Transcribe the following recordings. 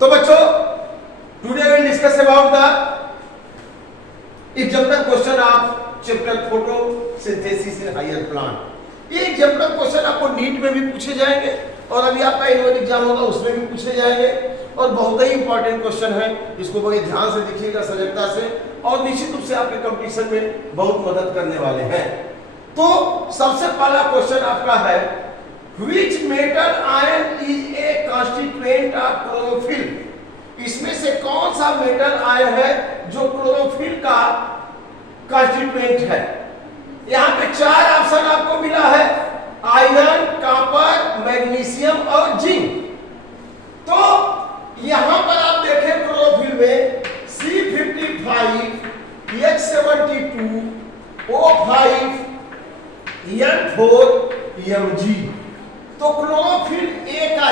तो बच्चों today we will discuss about the example question of chapter photosynthesis in higher plant. ये example question आपको NEET में भी पूछे जाएंगे और अभी आपका एनुअल एग्जाम होगा उसमें भी पूछे जाएंगे और बहुत ही इंपॉर्टेंट क्वेश्चन है। इसको बड़े ध्यान से देखिएगा, सजगता से, और निश्चित रूप से आपके कंपटीशन में बहुत मदद करने वाले हैं। तो सबसे पहला क्वेश्चन आपका है which metal ion is a constituent of chlorophyll. इसमें से कौन सा मेटल आयन है जो क्लोरोफिल का कांस्टिट्यूएंट है। यहां पे 4 ऑप्शन आपको मिला है, आयरन, कॉपर, मैग्नीशियम और जिंक। तो यहां पर आप देखें क्लोरोफिल में C55, H72, O5, N4, Mg। तो क्लोरोफिल ए का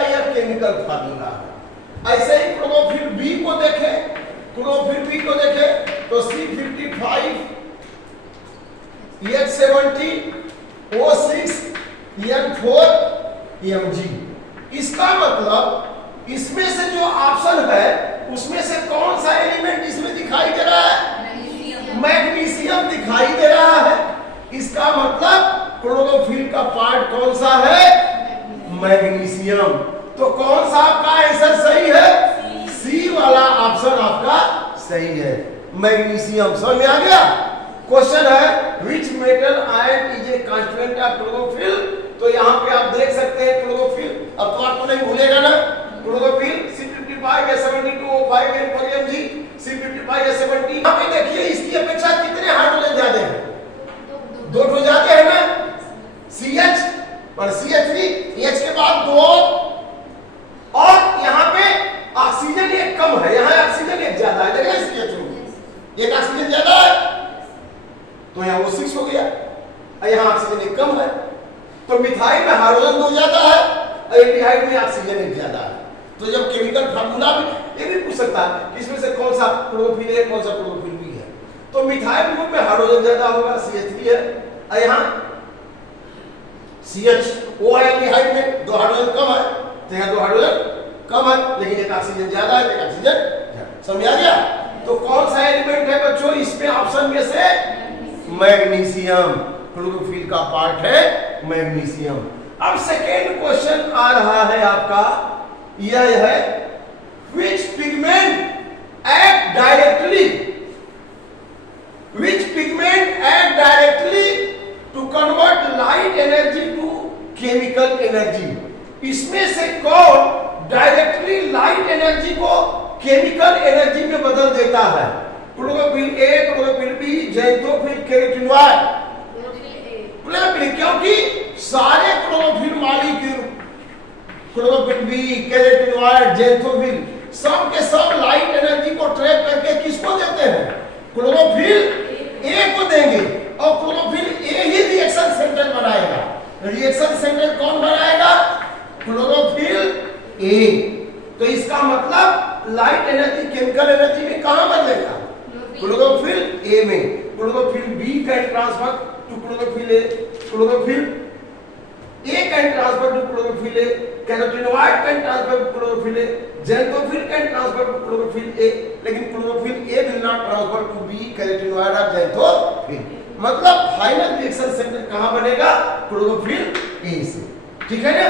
यह केमिकल फार्मूला है। ऐसे ही क्लोरोफिल बी को देखें, तो C55, H70, O6, N4, Mg। इसका मतलब इसमें से जो ऑप्शन है उसमें से कौन सा एलिमेंट इसमें दिखाई दे रहा है? मैग्नीशियम दिखाई दे रहा है। इसका मतलब क्लोरोफिल का पार्ट कौन सा है? मैग्नीशियम। तो कौन सा आपका आंसर सही है? सी वाला ऑप्शन आपका सही है, मैग्नीशियम। समझ में आ गया? क्वेश्चन है which metal ion is a constituent of chlorophyll. तो यहाँ पे आप देख सकते हैं क्लोरोफिल, अब तो आपको नहीं भूलेगा ना, chlorophyll C55, H72, O5, N4, Mg, C55, H70। यहाँ पे देखिए इसकी अपेक्षा कितने हाइड्रोजन ज्यादा हैं? 2 ज्यादा है ना, CH और CH3, H के बाद 2 और यहाँ पे ऑक्सीजन एक कम है, यहाँ ऑक्सीजन एक ज्यादा है। देखिए CH में एक ऑक्सीजन ज्यादा है तो यहाँ वो 6 हो गया, यहाँ ऑक्सीजन एक कम है। तो मिथाइल में हाइड्रोजन 2 ज्यादा है और एल्डिहाइड में ऑक्सीजन एक ज्यादा है। तो जब केमिकल फार्मूला में ये भी पूछ सकता है कि इसमें से कौन सा क्लोरोफिल है, कौन सा क्लोरोफिल बी है। तो मिथाइल ग्रुप में हाइड्रोजन ज्यादा होगा, CH3 है, और यहाँ CHO एल्डिहाइड में 2 हाइड्रोजन कम है, तो यहाँ 2 हाइड्रोजन कम है, लेकिन एक ऑक्सीजन ज्यादा है, एक ऑक्सीजन। समझ आ गया? तो कौन सा एलिमेंट है बच्चों इसमें ऑप्शन में से? मैग्नीशियम। क्लोरोफिल का पार्ट है मैग्नीशियम। अब सेकेंड क्वेश्चन आ रहा है आपका, यह है which pigment act directly to convert light energy to chemical energy. इसमें से कौन डायरेक्टली लाइट एनर्जी को केमिकल एनर्जी में बदल देता है? Chlorophyll A, chlorophyll B, xanthophyll, carotenoid. Chlorophyll, क्योंकि सारे chlorophyll molecule, chlorophyll B, carotenoid, xanthophyll, सब के सब लाइट एनर्जी को ट्रैप करके किसको देते हैं? क्लोरोफिल ए को देंगे और chlorophyll A he reaction centre बनाएगा। रिएक्शन सेंटर कौन बनाएगा? Chlorophyll A. तो इसका मतलब लाइट एनर्जी केमिकल एनर्जी में कहां बदलेगा? क्लोरोफिल ए में। Chlorophyll B can transfer to chlorophyll A, chlorophyll A can transfer to chlorophyll A, carotenoid can transfer to chlorophyll A, xanthophyll can transfer to chlorophyll A, लेकिन chlorophyll A will not transfer to B, carotenoid और xanthophyll. मतलब final reaction centre कहां बनेगा? Chlorophyll A से। ठीक है ना?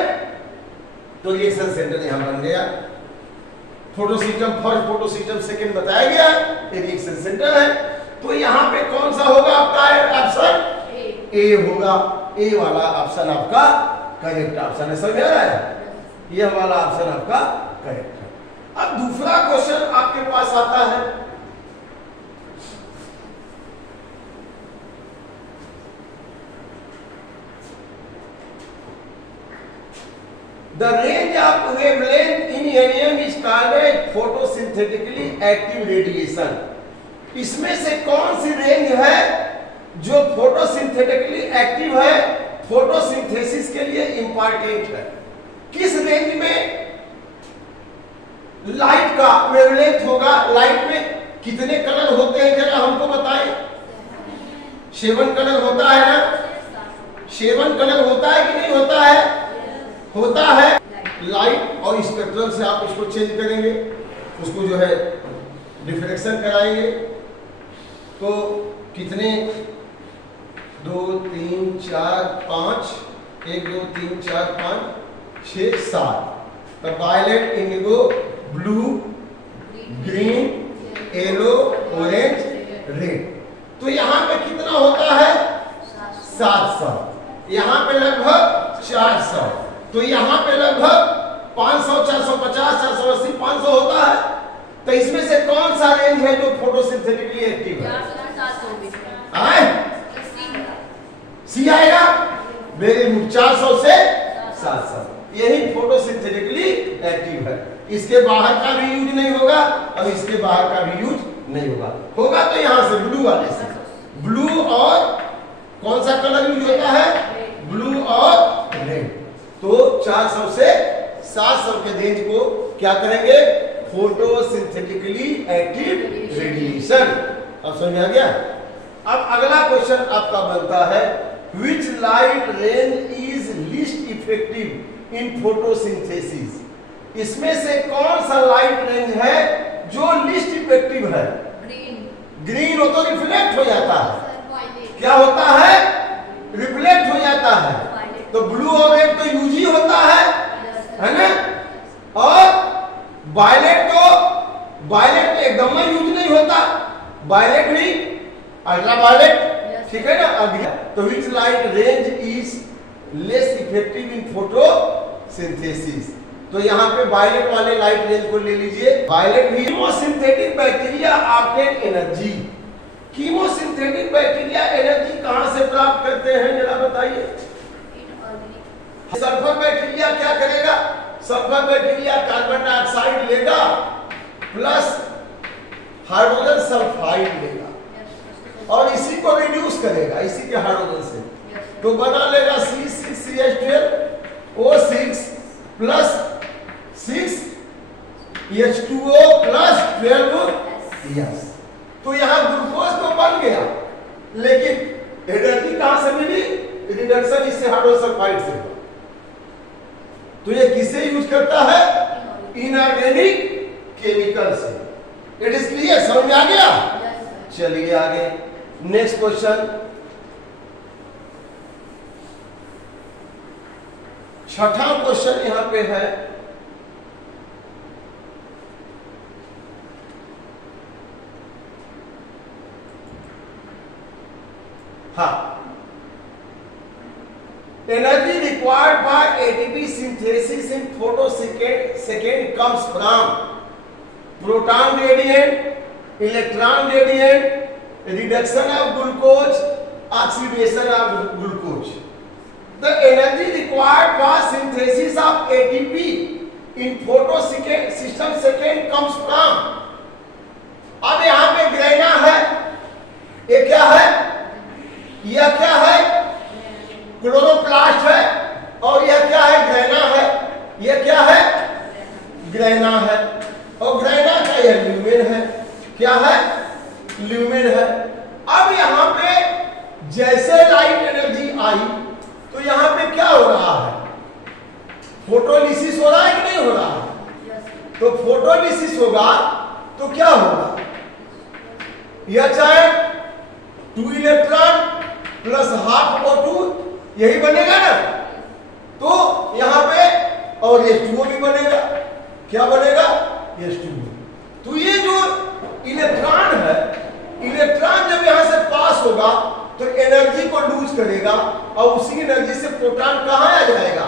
तो रिएक्शन सेंटर यहां बन गया। फोटोसिस्टम फर्स्ट, फोटोसिस्टम सेकंड बताया गया, ये रिएक्शन सेंटर है। तो यहाँ पे कौन सा होगा आपका ऑप्शन? ए होगा। ए वाला ऑप्शन आपका करेक्ट ऑप्शन है। समझ आ रहा है? ये वाला ऑप्शन आपका करेक्ट है। अब दूसरा क्वेश्चन आपके पास आता है, the range of wavelength in helium is called as photosynthetically active radiation। इसमें से कौन सी रेंज है जो फोटोसिंथेटिकली एक्टिव है, फोटोसिंथेसिस के लिए इंपॉर्टेंट है? किस रेंज में लाइट का वेवलेंथ होगा? लाइट में कितने कलर होते हैं जरा हमको बताएं। 7 कलर होता है ना? 7 कलर होता है कि नहीं होता है? होता है। लाइट और स्पेक्ट्रम से आप उसको चेंज करेंगे, उसको जो है डिफ्रैक्शन कराएंगे। तो कितने 2 3 4 5 1 2 3 4 5 6 7 तो violet, indigo, blue, green, yellow, orange, red. तो यहाँ पे कितना होता है 700, यहाँ पे लगभग 400, तो यहाँ पे लगभग 500 450 480 500 होता है। तो इसमें से कौन सा रेंज है जो फोटोसिंथेटिकली एक्टिव है? सी आएगा। वेरी गुड, 400 से 700 यही फोटोसिंथेटिकली एक्टिव है। इसके बाहर का भी यूज नहीं होगा और इसके बाहर का भी यूज नहीं होगा। होगा तो यहां से ब्लू वाले से, ब्लू और कौन सा कलर यूज होता है? ब्लू और रेड। तो 400 से 700 के रेंज को क्या करेंगे? Photosynthetically active radiation. अब समझ आ गया? अब अगला क्वेश्चन आपका बनता है, which light range is least effective in photosynthesis? इसमें से कौन सा लाइट रेंज है जो लीस्ट इफेक्टिव है? ग्रीन हो तो रिफ्लेक्ट हो जाता है। क्या होता है? रिफ्लेक्ट हो जाता है। तो ब्लू और रेड तो यूज ही होता है ना? और वायलेट तो एकदम में यूज नहीं होता, वायलेट भी अल्ट्रा वायलेट, ठीक है ना? अगला तो which light range is less effective in photosynthesis? तो यहाँ पे वायलेट वाले लाइट रेंज को ले लीजिए। वायलेट भी chemosynthetic bacteria obtain energy. Chemosynthetic bacteria energy कहां से प्राप्त करते हैं जरा बताइए? सल्फर बैक्टीरिया क्या करेगा? सल्फर बैक्टीरिया कार्बन डाइऑक्साइड लेगा प्लस हाइड्रोजन सल्फाइड लेगा और इसी को रिड्यूस करेगा, इसी के हाइड्रोजन से तो बना लेगा C6H12 O6 plus 6H2O plus 12S। तो यहां ग्लूकोज तो बन गया, लेकिन एनर्जी कहां से मिली? रिडक्शन इससे हाइड्रोजन सल्फाइड से। तो ये किसे यूज करता है? इनऑर्गेनिक केमिकल से। It is clear? समझ में आ गया? चलिए आगे नेक्स्ट क्वेश्चन। छठा क्वेश्चन यहां पे है, हाँ, energy required by ATP synthesis in photosecond comes from proton gradient, electron gradient, reduction of glucose, oxidation of glucose. The energy required for synthesis of ATP in photosystem second comes from। अब यहाँ पे grana है, ये क्या है? यह क्या है? क्लोरोप्लास्ट है। और यह क्या है? ग्रेना है। यह क्या है? ग्रेना है। और ग्रेना का यह ल्यूमेन है। क्या है? ल्यूमेन है। अब यहाँ पे जैसे लाइट एनर्जी आई तो यहाँ पे क्या हो रहा है? फोटोलिसिस हो रहा है कि नहीं हो रहा है? तो फोटोलिसिस होगा तो क्या होगा? यह चाहे 2 इलेक्ट्रॉन प्लस हाफ O2 यही बनेगा ना? तो यहाँ पे और H2O भी बनेगा। क्या बनेगा? H2O। तो ये जो इलेक्ट्रॉन है, इलेक्ट्रॉन जब यहां से पास होगा तो एनर्जी को लूज करेगा और उसी एनर्जी से प्रोटॉन कहां आ जाएगा?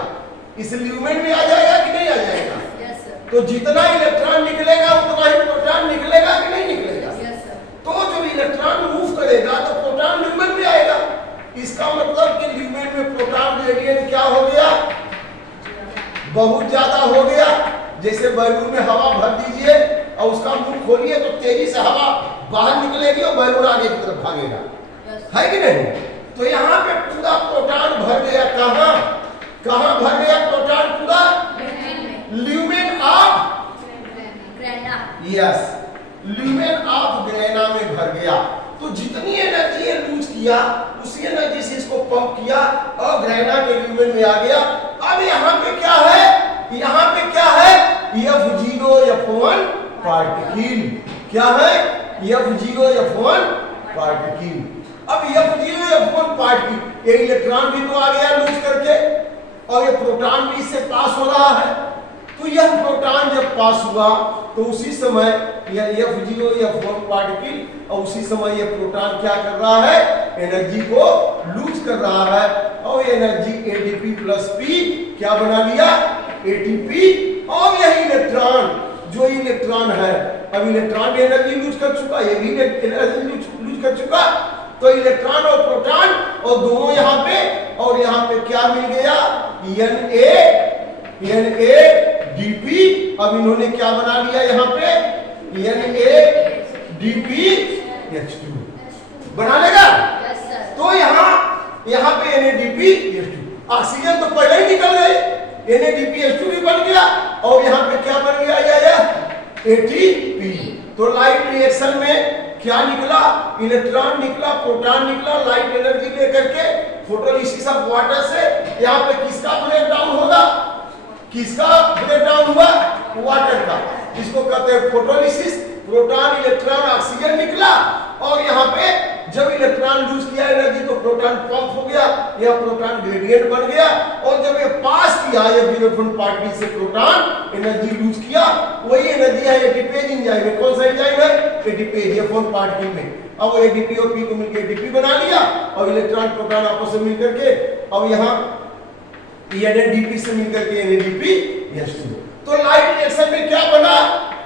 इस ल्यूमेन में आ जाएगा कि नहीं आ जाएगा? yes, तो जितना इलेक्ट्रॉन निकलेगा उतना ही प्रोटॉन निकलेगा कि नहीं निकलेगा? yes, तो जब इलेक्ट्रॉन मूव करेगा तो प्रोटॉन ल्यूमेन में आएगा। इसका मतलब कि ल्यूमेन में प्रोटॉन ग्रेडियंट क्या हो गया? बहुत ज्यादा हो गया। जैसे बैलून में हवा भर दीजिए और उसका मुंह खोलिए तो तेजी से हवा बाहर निकलेगी और बैलून आगे की तरफ भागेगा, है कि नहीं? तो यहाँ पे पूरा प्रोटॉन भर गया। कहाँ कहाँ भर गया प्रोटॉन? पूरा lumen of grana. Yes, lumen of grana में भर गया। तो जितनी एनर्जी लूज किया उसी एनर्जी से इसको पंप किया और ग्रेना के ल्यूमेन में आ गया। अब यहाँ पे क्या है? यहाँ पे क्या है? F0 F1 particle. क्या है? F0 F1 particle. अब F0 F1 पार्टिकल, ये इलेक्ट्रॉन भी तो आ गया लूज करके और ये प्रोटॉन भी इससे पास हो रहा है। तो यह प्रोटॉन जब पास हुआ तो उसी समय यह F0 F1 पार्टिकल और उसी समय यह प्रोटॉन क्या कर रहा है? एनर्जी को लूज कर रहा है और एनर्जी ADP प्लस P क्या बना लिया? ATP। और यह इलेक्ट्रॉन, जो इलेक्ट्रॉन है, अब इलेक्ट्रॉन भी एनर्जी लूज कर चुका, ये भी एनर्जी लूज कर चुका। तो इलेक्ट्रॉन और प्रोटॉन और दोनों यहाँ पे, और यहाँ पे क्या मिल गया? NADP। अब इन्होंने क्या बना लिया यहाँ पे? NADPH2 बना लेगा। तो यहाँ पे NADPH2, ऑक्सीजन तो पहले ही निकल गई, NADPH2 भी बन गया और यहाँ पे क्या बन गया? यह ATP। तो लाइट रिएक्शन में क्या निकला? इलेक्ट्रॉन निकला, प्रोटॉन निकला, लाइट एनर्जी लेकर के फोटोलिसिस ऑफ वाटर से यहाँ पे किसका ब्रेकडाउन होगा? किसका ब्रेकडाउन हुआ? वाटर का। इसको कहते हैं फोटोलिसिस। प्रोटॉन, इलेक्ट्रॉन, ऑक्सीजन निकला और यहाँ पे जब इलेक्ट्रॉन लूज किया एनर्जी तो प्रोटॉन पंप हो गया, यह प्रोटॉन ग्रेडियंट बन गया। और जब ये पास किया F0 पार्टिकल से प्रोटॉन एनर्जी लूज किया, वही एनर्जी है एडिपेज एंजाइम में। कौन सा एंजाइम है? एडिपेज, F1 पार्टिकल में। अब वो ADP और P को मिलकर ADP बना लिया और इलेक्ट्रॉन प्रोटॉन आपस में मिलकर के और यहाँ NADP से मिलकर के NADPH2। तो लाइट रिएक्शन में क्या बना?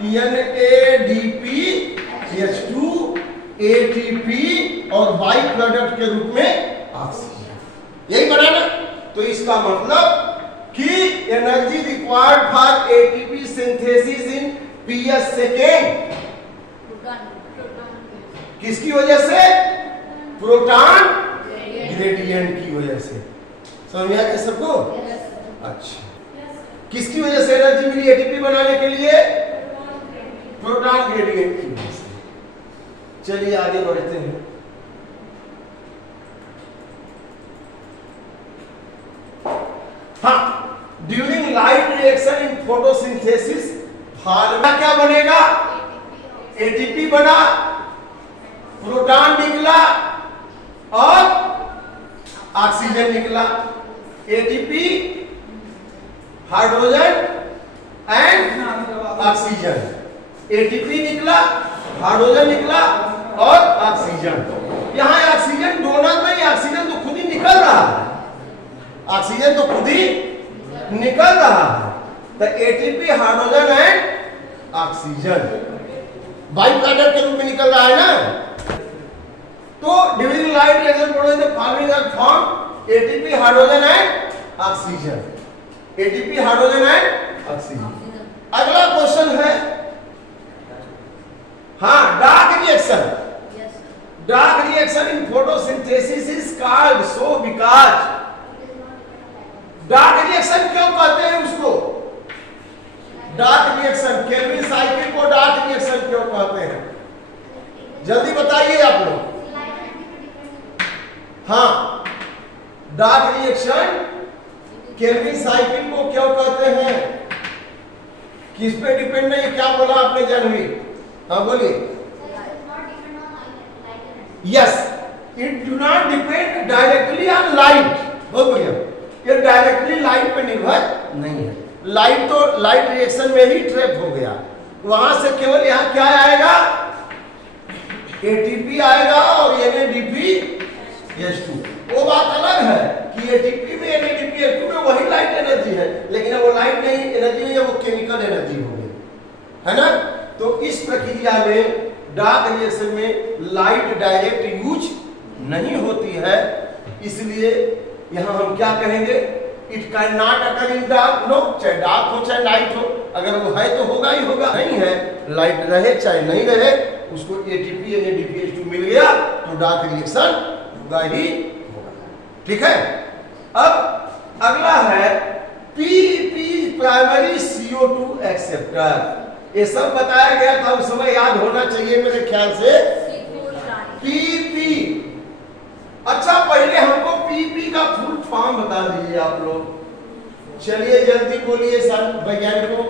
NADPH2 ATP और बाई प्रोडक्ट के रूप में ऑक्सीजन। यही बना ना? तो इसका मतलब कि energy required for ATP synthesis in PS second किसकी वजह से? प्रोटॉन ग्रेडियंट की वजह से। समझ में आया सबको? अच्छा, किसकी वजह से एनर्जी मिली ATP बनाने के लिए? प्रोटॉन ग्रेडियंट की वजह से। चलिए आगे बढ़ते हैं। हाँ, during light reaction in photosynthesis formula क्या बनेगा? ATP बना, प्रोटॉन निकला और ऑक्सीजन निकला। ATP, hydrogen and oxygen. ATP निकला, हाइड्रोजन निकला और ऑक्सीजन। यहाँ ऑक्सीजन डोनर नहीं, ऑक्सीजन तो खुद ही निकल रहा है, ऑक्सीजन तो खुद ही निकल रहा है। तो ATP, hydrogen and oxygen by product के रूप में निकल रहा है ना। तो during light reaction produce forming are form ATP, hydrogen and oxygen. ATP, hydrogen and oxygen. अगला क्वेश्चन है, हाँ, dark reaction. Dark reaction in photosynthesis is called so because. Dark reaction क्यों कहते हैं उसको? डार्क रिएक्शन, केल्विन साइकिल को dark reaction क्यों कहते हैं? जल्दी बताइए आप लोग। हाँ, डार्क रिएक्शन केल्विन साइकिल को क्यों कहते हैं? किस पे डिपेंड नहीं? क्या बोला आपने जानवी? हाँ बोलिए। Yes, it do not depend directly on light. बहुत बढ़िया, ये डायरेक्टली लाइट पे निर्भर नहीं है। लाइट तो लाइट रिएक्शन में ही ट्रैप हो गया, वहां से केवल यहाँ क्या आएगा? ATP आएगा और NADPH2। वो बात अलग है कि ATP में NADPH2 में वही लाइट एनर्जी है, लेकिन वो लाइट नहीं एनर्जी नहीं है, वो केमिकल एनर्जी हो गई है ना। तो इस प्रक्रिया में डार्क रिएक्शन में लाइट डायरेक्ट यूज नहीं होती है, इसलिए यहां हम क्या कहेंगे? It can not occur in dark. No, चाहे डार्क हो चाहे लाइट हो, अगर वो है तो होगा ही होगा, नहीं है लाइट रहे चाहे नहीं रहे, उसको ATP NADPH2 मिल गया तो डार्क रिएक्शन होगा ही होगा। ठीक है। अब अगला है PEP प्राइमरी CO2 एक्सेप्टर। ये सब बताया गया था उस समय, याद होना चाहिए मेरे ख्याल से। PEP। अच्छा, पहले हमको PEP का फुल फॉर्म बता दीजिए आप लोग। चलिए जल्दी बोलिए सब वैज्ञानिकों।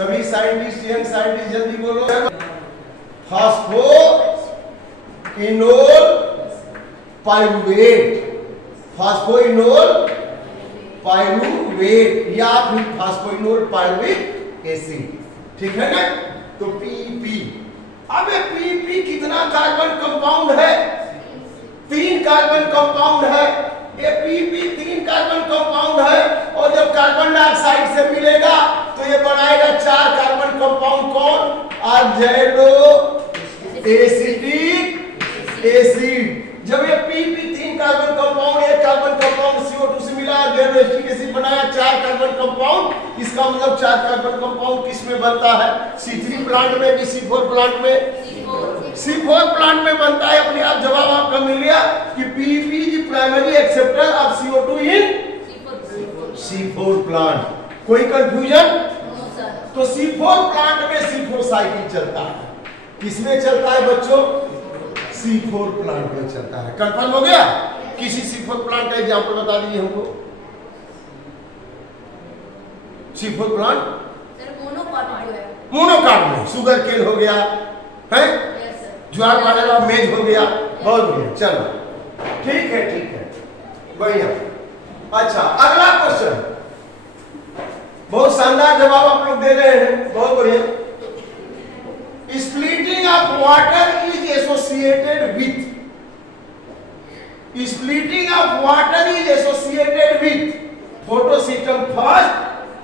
सभी साइंटिस्ट, यंग साइंटिस्ट जल्दी बोलो। फास्फोइनोल पाइरुवेट, फास्फोइनोल पाइरुवेट या फिर फास्फोइनोल पाइरुविक एसिड, ठीक है ना। तो पीपी, अब ये पीपी कितना कार्बन कंपाउंड है? 3 कार्बन कंपाउंड है। ये पीपी 3 कार्बन कंपाउंड है और जब कार्बन डाइऑक्साइड से मिलेगा तो ये बनाएगा 4 कार्बन कंपाउंड। कौन? आर्जेलो एसिटिक एसिड। जब ये PP 3 carbon compound, 1 carbon compound CO2 से मिला, आर्जेलो एसिटिक एसिड बनाया 4 कार्बन कंपाउंड। इसका मतलब 4 कार्बन कंपाउंड किस में बनता है? C3 प्लांट में कि C4 प्लांट में? C4 प्लांट में बनता है। अपने आप जवाब आपका मिल गया कि PP is primary acceptor of CO2 in C4 plant. कोई कंफ्यूजन? तो C4 प्लांट में C4 साइकिल चलता है। किसमें चलता है बच्चों? C4 प्लांट में चलता है। कंफर्म हो गया? किसी C4 प्लांट का एग्जांपल बता दीजिए हमको। C4 प्लांट मोनोकार्ब में शुगर केन हो गया है, ज्वार बाजरा मेज हो गया। बहुत बढ़िया, चलो ठीक है बढ़िया। अच्छा, अगला क्वेश्चन। बहुत शानदार जवाब आप लोग दे रहे हैं, बहुत बढ़िया। Splitting of water is associated with, splitting of water is associated with photosystem first,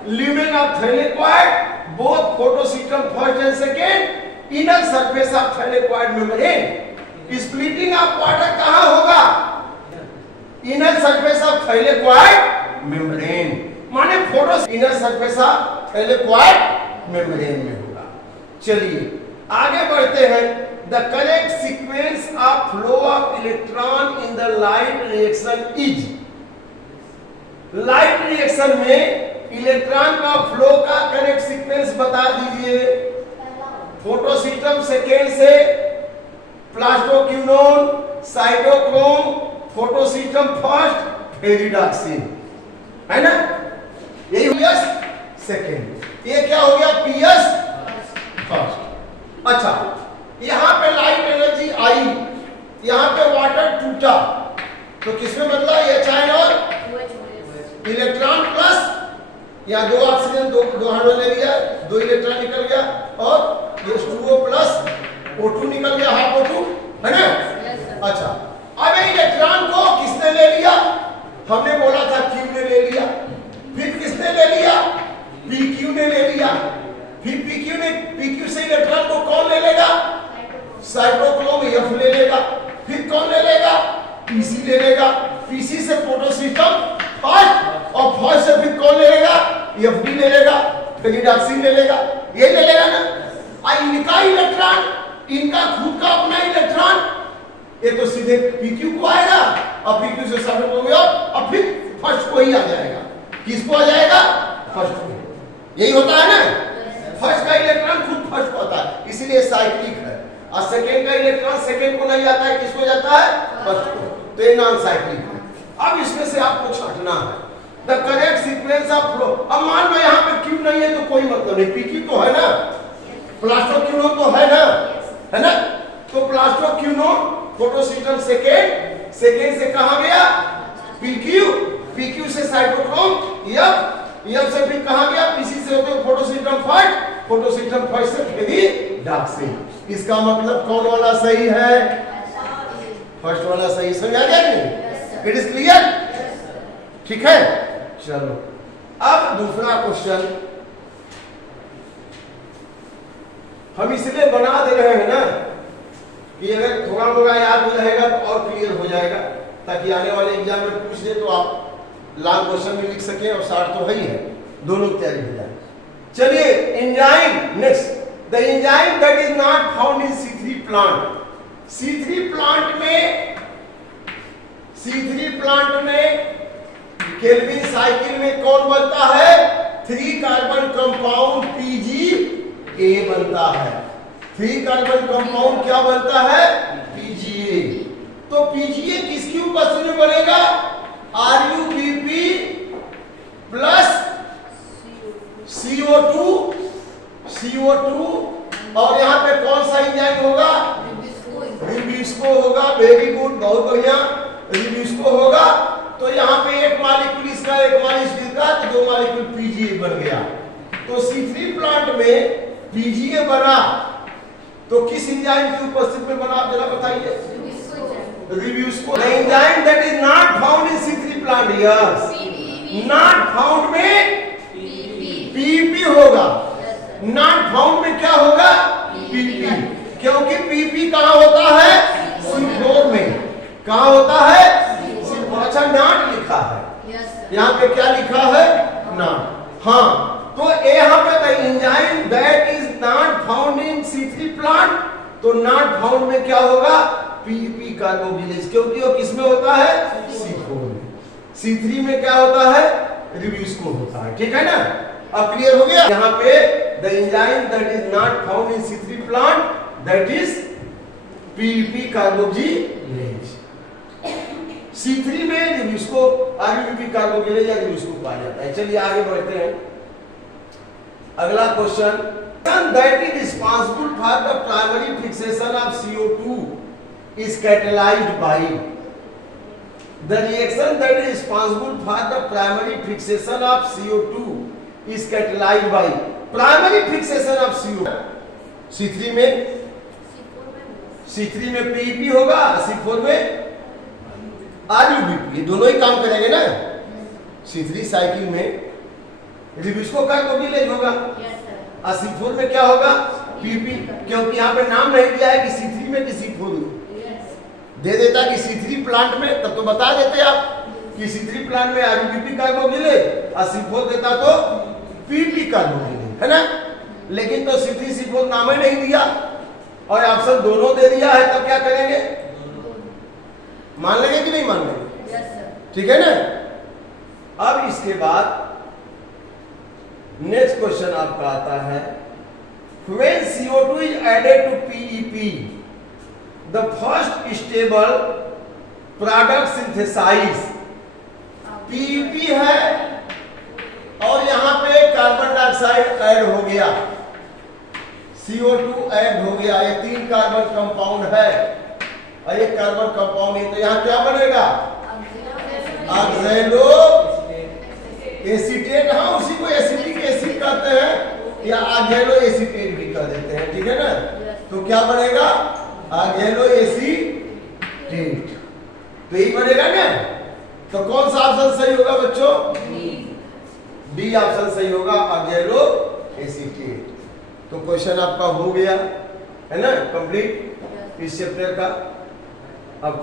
lumen of thylakoid, both photosystem first and second, inner surface of thylakoid membrane. Splitting of water कहाँ होगा? Inner surface of thylakoid membrane, माने photo inner surface of thylakoid membrane में होगा। चलिए आगे बढ़ते हैं। The correct sequence of flow of electron in the light reaction is, light reaction में इलेक्ट्रॉन का फ्लो का करेक्ट सीक्वेंस बता दीजिए। फोटोसिस्टम सेकेंड से plastoquinone, cytochrome, photosystem first, ferredoxin, है ना। ये पीएस सेकेंड, ये क्या हो गया? PS first. अच्छा, यहां पे लाइट एनर्जी आई, यहां पे वाटर टूटा, तो किसमें बदला? H और इलेक्ट्रॉन प्लस, या 2 ऑक्सीजन 2 हाइड्रोजन ले लिया, 2 इलेक्ट्रॉन निकल गया और H2O प्लस O2 निकल गया, हाफ O2, है ना। अच्छा, अब इलेक्ट्रॉन को किसने ले लिया? हमने बोला था Q ने ले लिया। फिर किसने ले लिया? PQ ने ले लिया। फिर PQ से इलेक्ट्रॉन को कौन ले लेगा? साइटोक्रोम F ले लेगा। फिर कौन ले लेगा? PC ले लेगा। PC से फोटोसिस्टम फर्स्ट, और फर्स्ट से फिर कौन ले लेगा? FD ले लेगा, फेरिडॉक्सिन ले लेगा, ये ले लेगा ना। इनका इलेक्ट्रॉन, इनका खुद का अपना इलेक्ट्रॉन, ये तो सीधे PQ को आएगा और PQ से साइटोक्रोम और फिर फर्स्ट को ही आ जाएगा। किसको आ जाएगा? फर्स्ट को। यही होता है ना, फर्स्ट का इलेक्ट्रॉन खुद फर्स्ट को आता है, इसीलिए साइक्लिक है। और सेकेंड का इलेक्ट्रॉन सेकेंड को नहीं आता है, किसको जाता है? फर्स्ट को। तो ये नॉन साइक्लिक है। अब इसमें से आपको छांटना है the correct sequence of flow. अब मान लो यहाँ पे क्यू नहीं है तो कोई मतलब नहीं, PQ तो है ना, प्लास्टोक्यूनोन तो है ना, है ना। तो प्लास्टोक्यूनोन फोटोसिस्टम सेकेंड से कहाँ गया? PQ से साइटोक्रोम F से फिर कहाँ गया? PC से होते फोटोसिस्टम फर्स्ट से फेरिडॉक्सिन। इसका मतलब कौन वाला सही है? फर्स्ट वाला सही। समझ आ गया नहीं? It is clear? ठीक है, चलो अब दूसरा क्वेश्चन हम इसलिए बना दे रहे हैं ना कि अगर थोड़ा मोड़ा याद हो जाएगा तो और क्लियर हो जाएगा, ताकि आने वाले एग्जाम में पूछ दे तो आप लॉन्ग क्वेश्चन भी लिख सकें और शॉर्ट तो है ही है, दोनों तैयारी हो जाए। चलिए enzyme next. The enzyme that is not found in C3 plant. C3 plant में केल्विन साइकिल में कौन बनता है? 3 कार्बन कंपाउंड PgA बनता है। 3 कार्बन कंपाउंड क्या बनता है? PgA। तो PgA किसकी उपस्थिति में बनेगा? RuBp प्लस CO2 CO2 और यहाँ पे कौन सा एंजाइम होगा? रिब्यूस्को होगा। वेरी गुड, बहुत बढ़िया, रिब्यूस्को होगा। तो यहाँ पे एक मॉलिक्यूल इसका, एक मॉलिक्यूल का, तो दो मॉलिक्यूल PGA बन गया। तो C3 प्लांट में PGA बना तो किस एंजाइम की उपस्थिति में बना, आप जरा बताइए? रिब्यूस्को। The enzyme that is not found in C3 plant, yes, not found में PP होगा। not found में क्या होगा? PP, क्योंकि PP कहाँ होता है? C4 में। कहाँ होता है? C4। अच्छा, not लिखा है यहाँ पे, क्या लिखा है? not। हाँ, तो यहाँ पे the enzyme that is not found in C3 plant, तो not found में क्या होगा? PP कार्बोक्सिलेज, क्योंकि वो किसमें होता है? C4 में। C3 में क्या होता है? रिब्यूस्को होता है। ठीक है ना? अब क्लियर हो गया? यहाँ पे the enzyme that is not found in C3 plant, that is PP carboxylase. C3 में रिब्यूस्को, RBP कार्बोक्सिलेज या रिब्यूस्को पाया जाता है। चलिए आगे बढ़ते हैं। अगला question, that is responsible for the primary fixation of CO2 is catalyzed by the reaction that is responsible for the primary fixation of CO2 is catalyzed by primary fixation of CO2। C3 में PEP होगा, C4 में RUBP, ये दोनों ही काम करेंगे ना। C3 cycle में रिब्यूस्को carboxylase होगा और C4 में क्या होगा? PP, क्योंकि यहाँ पे नाम नहीं दिया है कि C3 में कि C4 में। दे देता कि C3 प्लांट में, तब तो बता देते आप कि C3 प्लांट में RUBP कार्बोक्सिलेज और C4 देता तो PP कार्बोक्सिलेज, है ना? लेकिन तो C3 C4 नाम ही नहीं दिया और ऑप्शन दोनों दे दिया है, तब क्या करेंगे? मान लेंगे कि नहीं मान लेंगे? ठीक है ना? अब इसके बाद नेक्स्ट क्वेश्चन आपका आता है, when CO2 is added to PEP, the first stable product synthesized, PEP है और यहाँ पे कार्बन डाइऑक्साइड ऐड हो गया, CO2 ऐड हो गया, ये 3 कार्बन कंपाउंड है और एक कार्बन कंपाउंड है, तो यहाँ क्या बनेगा? Oxalo acetate. हाँ, उसी को एसिटिक एसिड कहते हैं या ऑक्सैलो एसीटेट भी कह देते हैं। ठीक है ना? तो क्या बनेगा? ऑक्सैलो एसीटेट, तो यही बनेगा ना। तो कौन सा ऑप्शन सही होगा बच्चों? डी ऑप्शन सही होगा, ऑक्सैलो एसीटेट। तो क्वेश्चन आपका हो गया है ना कंप्लीट इस चैप्टर का। अब